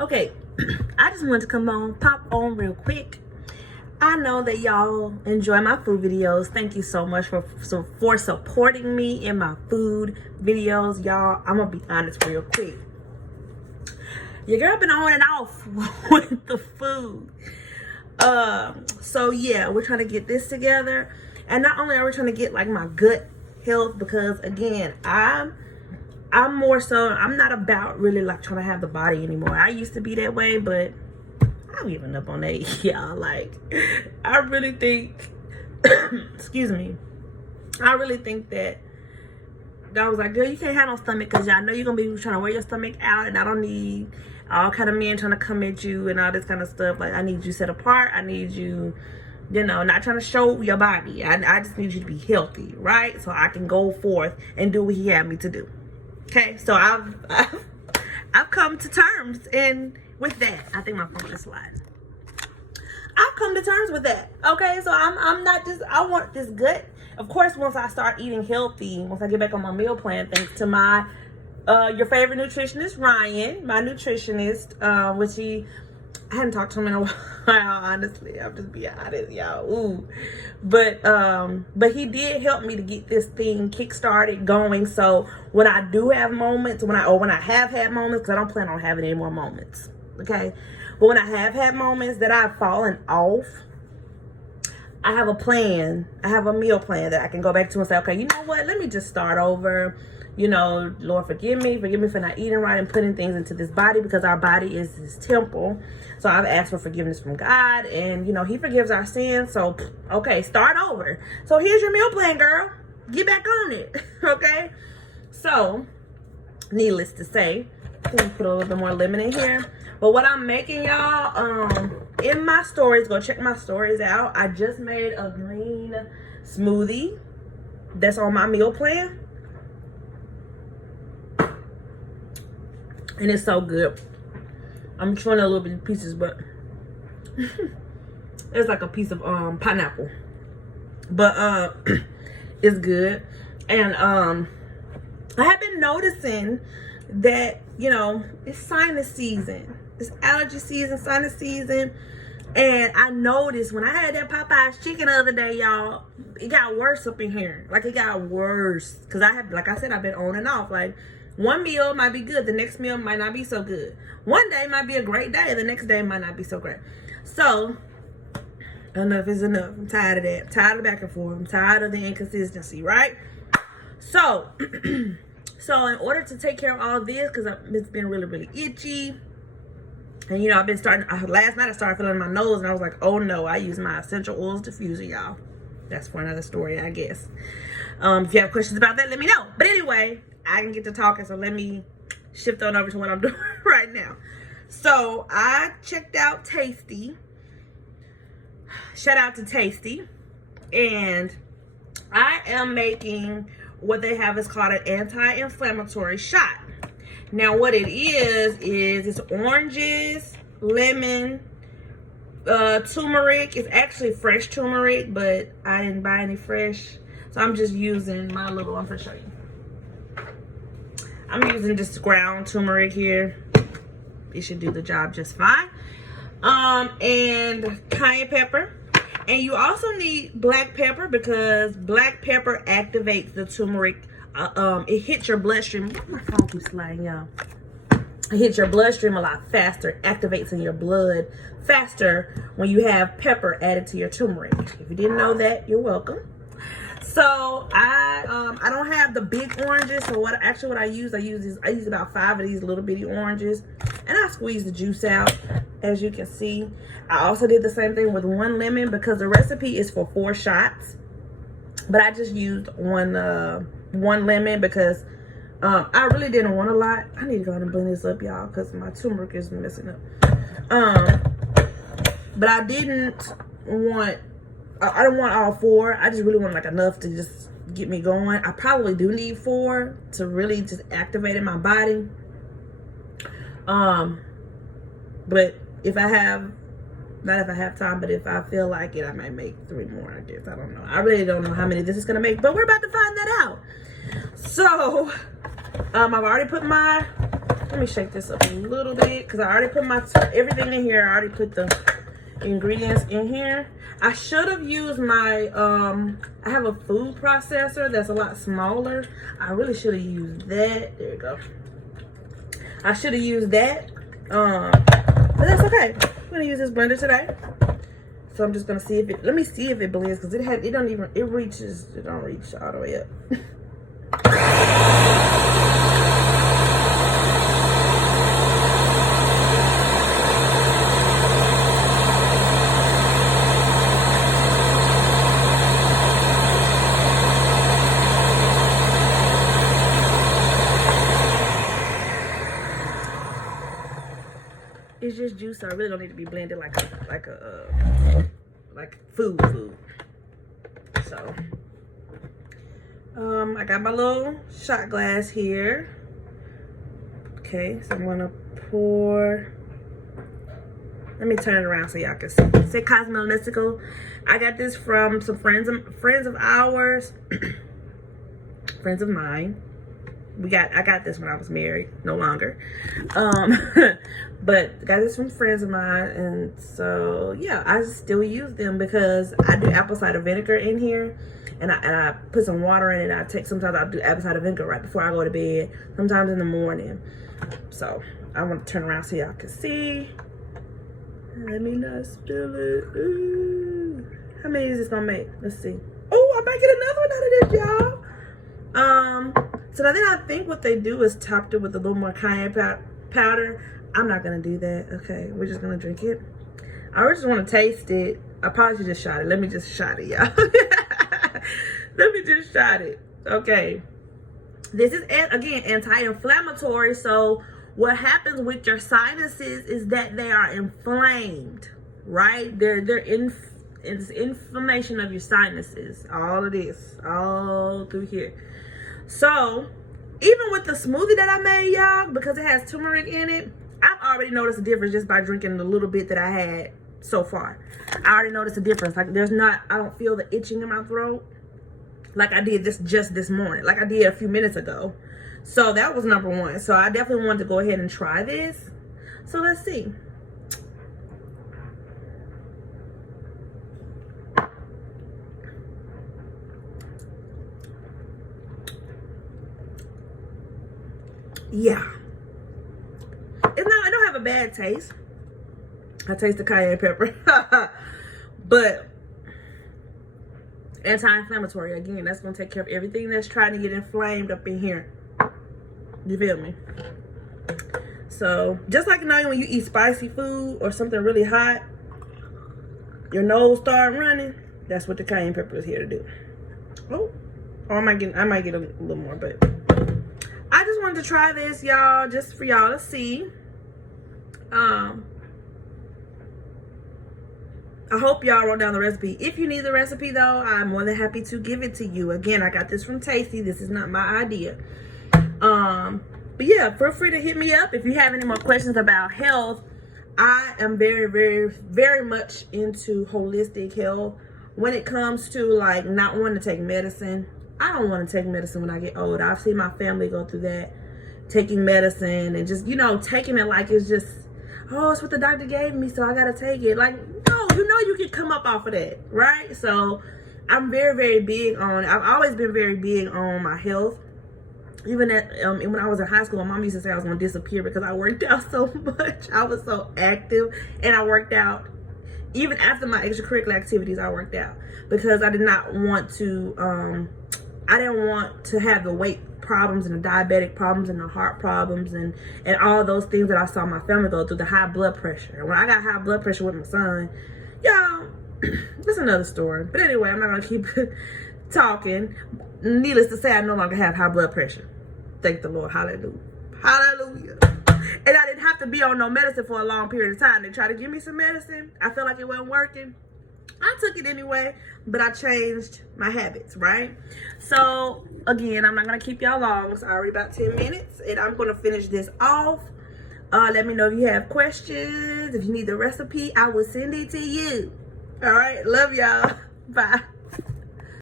Okay, I just wanted to come on, pop on real quick. I know that y'all enjoy my food videos. Thank you so much for supporting me in my food videos, y'all. I'm gonna be honest real quick. Your girl been on and off with the food. So yeah, we're trying to get this together. And not only are we trying to get like my gut health, because again, I'm more so, I'm not about really like trying to have the body anymore. I used to be that way, but I'm giving up on that, y'all. Like, I really think, excuse me, I really think that God was like, girl, you can't have no stomach, because y'all know you're going to be trying to wear your stomach out, and I don't need all kind of men trying to come at you and all this kind of stuff. Like, I need you set apart. I need you, you know, not trying to show your body. I just need you to be healthy, right? So I can go forth and do what he had me to do. Okay, so I've come to terms with that. I think my phone is sliding. I've come to terms with that. Okay, so I'm not just, I want this gut. Of course, once I start eating healthy, once I get back on my meal plan, thanks to my your favorite nutritionist, Ryan, my nutritionist, which I hadn't talked to him in a while, honestly. I'm just being honest, y'all. Ooh. But he did help me to get this thing kick-started going. So when I do have moments, when I have had moments, because I don't plan on having any more moments, okay? But when I have had moments that I've fallen off, I have a plan. I have a meal plan that I can go back to and say, okay, you know what? Let me just start over. You know, Lord, forgive me for not eating right and putting things into this body, because our body is this temple. So I've asked for forgiveness from God, and you know, he forgives our sins. So, okay, start over. So here's your meal plan, girl. Get back on it, okay? So, needless to say, I'm gonna put a little bit more lemon in here. But what I'm making, y'all, in my stories, go check my stories out. I just made a green smoothie that's on my meal plan. And it's so good. I'm chewing a little bit of pieces, but it's like a piece of pineapple. But it's good. And I have been noticing that, you know, it's sinus season. It's allergy season, sinus season. And I noticed when I had that Popeye's chicken the other day, y'all, it got worse up in here. Like, it got worse. Because I have, like I said, I've been on and off. Like, one meal might be good, the next meal might not be so good. One day might be a great day, the next day might not be so great. So, enough is enough. I'm tired of that. I'm tired of the back and forth. I'm tired of the inconsistency, right? So, so in order to take care of all of this, because it's been really, really itchy, and you know, I've been last night I started feeling my nose, and I was like, oh no, I use my essential oils diffuser, y'all. That's for another story, I guess. If you have questions about that, let me know. But anyway, I can get to talking, so let me shift on over to what I'm doing right now. So I checked out Tasty. Shout out to Tasty. And I am making what they have is called an anti-inflammatory shot. Now what it is it's oranges, lemon, turmeric. It's actually fresh turmeric, but I didn't buy any fresh. So I'm just using my little, I'm gonna show you. I'm using this ground turmeric here. It should do the job just fine. And cayenne pepper. And you also need black pepper, because black pepper activates the turmeric. It hits your bloodstream. My phone keeps sliding, y'all. It hits your bloodstream a lot faster, activates in your blood faster when you have pepper added to your turmeric. If you didn't know that, you're welcome. So I don't have the big oranges. So what I use about 5 of these little bitty oranges, and I squeeze the juice out, as you can see. I also did the same thing with 1 lemon, because the recipe is for 4 shots, but I just used one lemon because I really didn't want a lot. I need to go ahead and blend this up, y'all, because my turmeric is messing up. But I didn't want all 4. I just really want like enough to just get me going. I probably do need 4 to really just activate in my body. But if I have, not if I have time, but if I feel like it, I might make 3 more, I guess. I don't know. I really don't know how many this is gonna make, but we're about to find that out. So, I've already put my Let me shake this up a little bit because I already put everything in here. I already put the ingredients in here. I should have used my I have a food processor that's a lot smaller. I really should have used that. There we go. I should have used that. But that's okay. I'm gonna use this blender today. So I'm just gonna see if it, let me see if it blends, because it don't reach all the way up. It's just juice, so I really don't need to be blended like food. So I got my little shot glass here. Okay, so I'm gonna pour. Let me turn it around so y'all can see. Say Cosmo Mystical. I got this from some friends of ours, friends of mine. I got this when I was married, no longer. But got this from friends of mine, and so yeah, I still use them because I do apple cider vinegar in here, and I put some water in it. Sometimes I'll do apple cider vinegar right before I go to bed, sometimes in the morning. So I want to turn around so y'all can see. Let me not spill it. Ooh. How many is this gonna make? Let's see. Oh, I might get another one out of this, y'all. So I think what they do is topped it with a little more cayenne powder. I'm not gonna do that. Okay, we're just gonna drink it. I just want to taste it. I probably should just shot it. Let me just shot it, y'all. Let me just shot it. Okay. This is, again, anti-inflammatory. So what happens with your sinuses is that they are inflamed, right? It's inflammation of your sinuses. All of this, all through here. So even with the smoothie that I made, y'all, because it has turmeric in it, I've already noticed a difference just by drinking the little bit that I had so far. I already noticed a difference. Like I don't feel the itching in my throat like I did just this morning, like I did a few minutes ago. So that was number one. So I definitely wanted to go ahead and try this. So let's see. Yeah. I don't have a bad taste. I taste the cayenne pepper. But anti-inflammatory, again, that's going to take care of everything that's trying to get inflamed up in here. You feel me? So, just like when you eat spicy food or something really hot, your nose start running, that's what the cayenne pepper is here to do. Oh, I might get a little more, but I just wanted to try this, y'all, just for y'all to see. I hope y'all wrote down the recipe. If you need the recipe, though, I'm more than happy to give it to you. Again, I got this from Tasty. This is not my idea. But yeah, feel free to hit me up if you have any more questions about health. I am very, very, very much into holistic health. When it comes to like not wanting to take medicine, I don't want to take medicine when I get old. I've seen my family go through that, taking medicine and just, taking it like it's just, oh, it's what the doctor gave me, so I gotta take it. Like, no, you can come up off of that, right? So I'm very, very big on, I've always been very big on my health. Even when I was in high school, my mom used to say I was gonna disappear because I worked out so much. I was so active, and I worked out. Even after my extracurricular activities, I worked out because I did not want to, I didn't want to have the weight problems and the diabetic problems and the heart problems and all those things that I saw my family go through, the high blood pressure. When I got high blood pressure with my son, y'all, that's another story. But anyway, I'm not gonna keep talking. Needless to say, I no longer have high blood pressure. Thank the Lord. Hallelujah. Hallelujah. And I didn't have to be on no medicine for a long period of time. They tried to give me some medicine. I felt like it wasn't working. I took it anyway, but I changed my habits, right? So, again, I'm not going to keep y'all long. It's already about 10 minutes, and I'm going to finish this off. Let me know if you have questions. If you need the recipe, I will send it to you. All right? Love y'all. Bye.